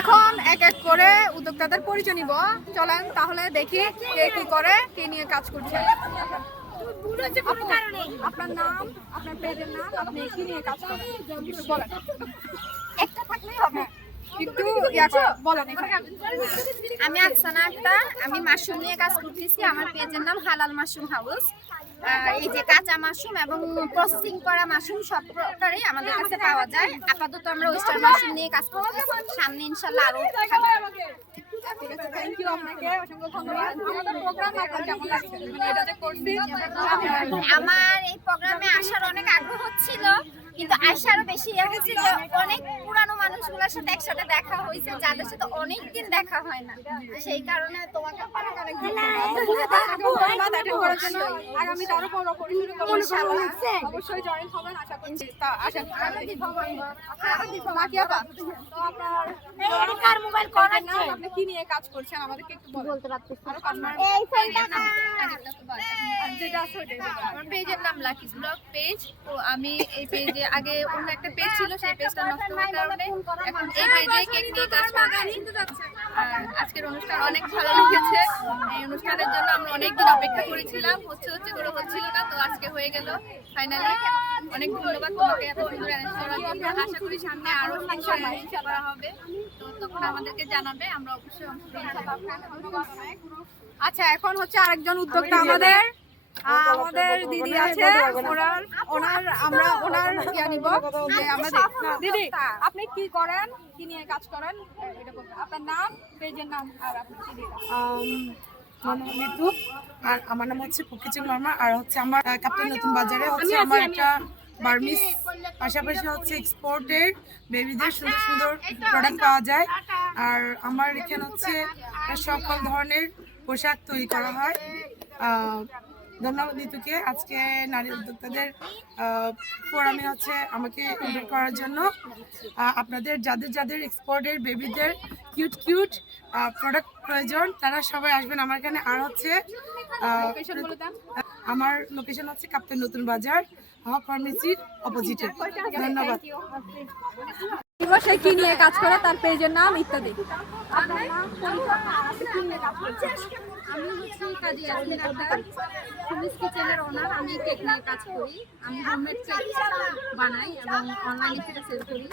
এখন এক এক করে উদ্যোক্তাদের পরিচয় নিব। চলেন তাহলে দেখি কে কি করে, কে নিয়ে কাজ করছে। আপনার নাম, আপনার পেজের নাম, আপনি কি নিয়ে কাজ করেন বলেন। একটা থাকলেই হবে, একটু বলেন। আমি আফসানা আক্তার, আমি মাশরুম নিয়ে কাজ করতেছি। আমার পেজের নাম হালাল মাশরুম হাউস। এই যে কাঁচা মাশরুম এবং প্রসেসিং করা মাশরুম সব প্রকারই আমাদের কাছে পাওয়া যায়। আপাতত আমরা ওয়েস্টার্ন মাশরুম নিয়ে কাজ করতেছি, সামনে ইনশাআল্লাহ আরো ঠিক আছে, থ্যাংক ইউ আপনাকে, অসংখ্য ধন্যবাদ। আমাদের প্রোগ্রাম আপনার কেমন লাগছে? মানে এটা যে করছি, আমার এই প্রোগ্রামে আসার অনেক আগ্রহ ছিল, কিন্তু আসারও বেশি হয়েছে যে অনেক পুরানো মানুষগুলোর সাথে একসাথে দেখা হয়েছে, যাদের সাথে অনেকদিন দেখা হয় না। সেই কারণে তোমাকে অনেক অনেক ধন্যবাদ অ্যাটেন্ড করার জন্য। আগামীতে আরো বড় পরিসরে অবশ্যই জয়েন হবেন আশা করছি। তা আসেন বাকি আপা, তো আপনার মোবাইল করার না, আপনি কি নিয়ে কাজ করছেন আমাদেরকে একটু বলতে পারতেছেন? এই ফোনটা না যেটা আছে ওটাই বলুন। আমার পেজের নাম লাকিস ব্লগ পেজ। তো আমি এই পেজে আগে অন্য একটা পেজ ছিল, সেই পেজটা নষ্ট হওয়ার কারণে এখন এই পেজে কেক নিয়ে কাজ করছি। আর আজকের অনুষ্ঠান অনেক ভালো লেগেছে। এই অনুষ্ঠানের জন্য আমরা অনেকদিন অপেক্ষা করেছিলাম, হচ্ছে করে হচ্ছিল না, তো আজকে হয়ে গেল ফাইনালি। অনেক ধন্যবাদ তোমাকে এত সুন্দর অ্যারেঞ্জ করার জন্য। আশা করি সামনে আরো সুন্দর অ্যারেঞ্জ করা হবে, তো তখন আমাদেরকে জানাবে, আমরা অবশ্যই অংশগ্রহণ করব। আচ্ছা, এখন হচ্ছে আরেকজন উদ্যোক্তা আমাদের দিদি আছে, ওনার ইয়া নিব যে আমাদের দিদি, আপনি কি করেন, কি নিয়ে কাজ করেন এটা বলবেন। আপনার নাম, পেজের নাম, আর আপনি কি দিয়ে মিতু, আর আমার নাম হচ্ছে ফকিচুল মার্মা। আর হচ্ছে আমার ক্যাপ্টেন নতুন বাজারে হচ্ছে আমার একটা বার্মিস, পাশাপাশি হচ্ছে এক্সপোর্টের বেবিদের সুন্দর সুন্দর প্রোডাক্ট পাওয়া যায়। আর আমার এখানে হচ্ছে সকল ধরনের পোশাক তৈরি করা হয়। ধন্যবাদ নিতুকে আজকে নারী উদ্যোক্তাদের ফোরামে হচ্ছে আমাকে ইনভাইট করার জন্য। আপনাদের যাদের যাদের এক্সপোর্টের বেবিদের কিউট প্রোডাক্ট প্রয়োজন, তারা সবাই আসবেন আমার এখানে। আর হচ্ছে আমার লোকেশন হচ্ছে ক্যাপ্টেন নতুন বাজার, ফার্মেসির অপোজিটে। ধন্যবাদ। সে কি নিয়ে কাজ করে, তার পেজের নাম ইত্যাদি। আমি হচ্ছে কাজী ইয়াসমিন আক্তার, সুমিস কিচেনের ওনার। আমি কেক নিয়ে কাজ করি, আমি হোমমেড কেক বানাই এবং অনলাইনে সেটা সেল করি।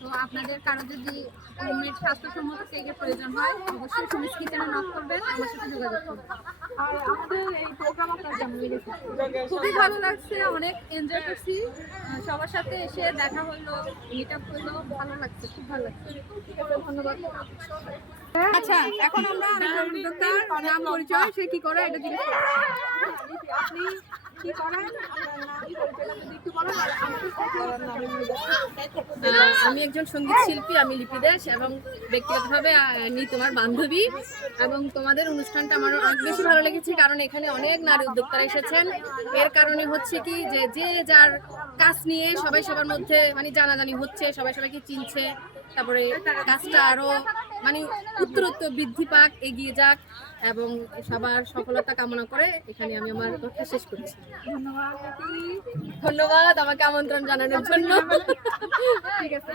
তো আপনাদের কারো যদি হোমমেড স্বাস্থ্যসম্মত কেকের প্রয়োজন হয়, অবশ্যই সুমিস কিচেনে নক করবেন, আমার সাথে যোগাযোগ করবেন। আর আমাদের এই প্রোগ্রাম আপনার কেমন লেগেছে? খুবই ভালো লাগছে, অনেক এনজয় করছি, সবার সাথে এসে দেখা হলো, মিট আপ হলো, ভালো লাগছে, খুব ভালো লাগছে। ধন্যবাদ। আচ্ছা, এখন আমরা আরেকজন উদ্যোক্তার নাম, পরিচয়, সে কি করে এটা জিজ্ঞেস করব। আপনি কি করেন, আপনার নাম, পরিচয়টা যদি একটু বলেন। আমি একজন সঙ্গীত শিল্পী, আমি লিপি দাস, এবং ব্যক্তিগতভাবে তোমার বান্ধবী। এবং তোমাদের অনুষ্ঠানটা আমার অনেক বেশি ভালো লেগেছে, কারণ এখানে অনেক নারী উদ্যোক্তারা এসেছেন। এর কারণে হচ্ছে কি যে যে যার কাজ নিয়ে সবাই সবার মধ্যে মানে জানাজানি হচ্ছে, সবাই সবাইকে চিনছে। তারপরে কাজটা আরো মানে উত্তরোত্তর বৃদ্ধি পাক, এগিয়ে যাক, এবং সবার সফলতা কামনা করে এখানে আমি আমার কথা শেষ করছি। ধন্যবাদ আমাকে আমন্ত্রণ জানানোর জন্য। ঠিক আছে।